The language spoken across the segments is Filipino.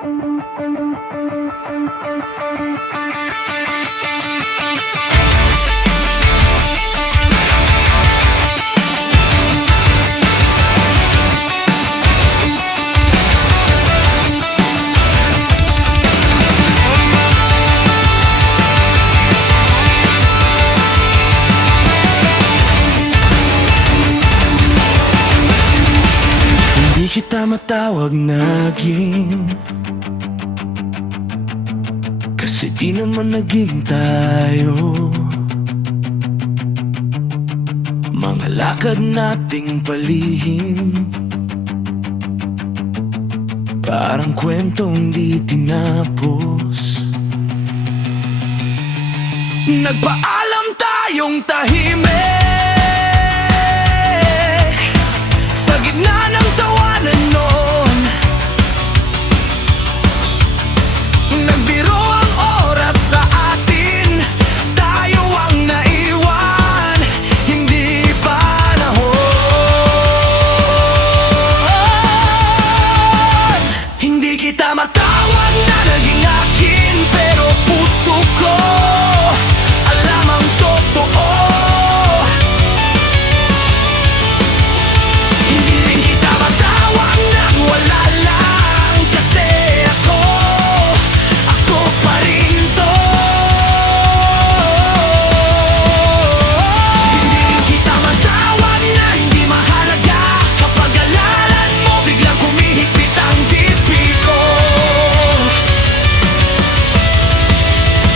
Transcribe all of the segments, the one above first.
Di kita matawag naging, kasi di naman naging tayo. Mga lakad nating palihim, parang kwentong di tinapos. Nagpaalam tayong tahimik sa gitna ng tawanan noon. Nagbiro ang oras sa atin, tayo ang naiwan, hindi panahon. Hindi kita matawag na naging akin, pero puso ko alam ang totoo. Hindi rin kita matawag nang wala lang, kasi ako pa rin to. Hindi rin kita matawag na hindi mahalaga, kapag alalan mo biglang kumihigpit ang dibdib ko.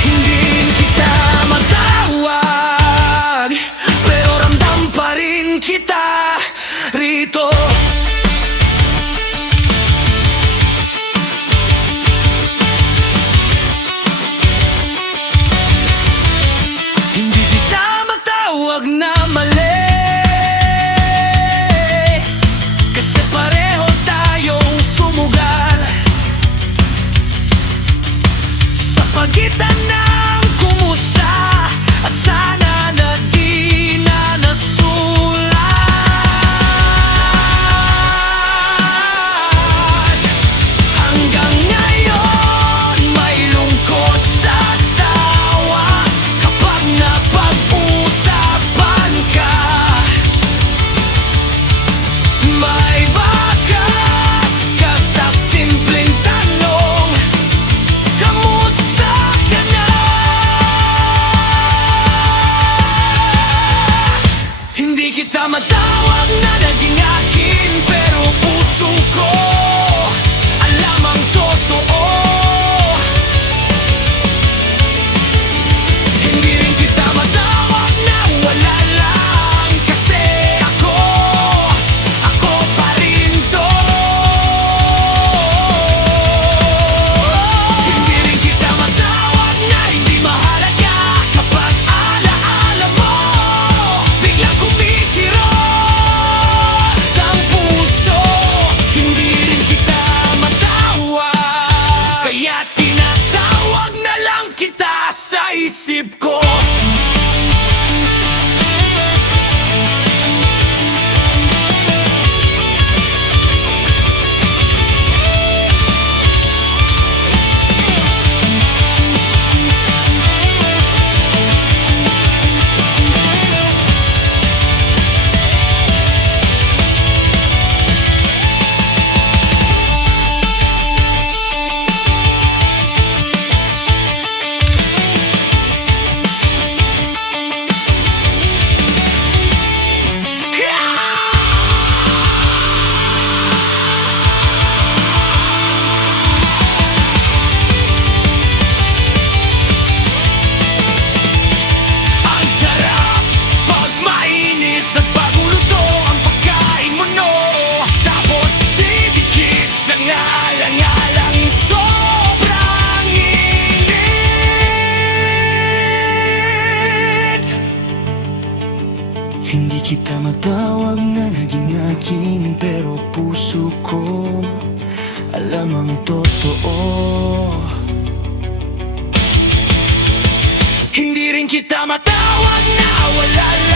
Hindi rin kita matawag, pero ramdam pa rin kita rito. Hindi kita matawag na mali, kasi pareho tayong sumugal sa pagitan ng kumusta at sana na di na nasulat. Hanggang ngayon may lungkot sa tawa kapag napag-usapan ka. May bakas ka sa simpleng tanong, kamusta ka na? Hindi kita matawag na naging akin, pero puso ko alam ang totoo. Hindi rin kita matawag na wala lang, kasi ako pa rin to. Hindi rin kita matawag na hindi mahalaga, kapag alaala mo biglang kumikirot ang puso. Hindi rin kita matawag, kaya tinatawag na lang kita sa isip ko. Ang sarap pag mainit at bagong luto ang pagkain mo, no? Tapos didikit sa ngalang-ngalang sobrang init. Hindi kita matawag na naging akin, pero puso ko alam ang totoo. Hindi rin kita matawag na wala lang,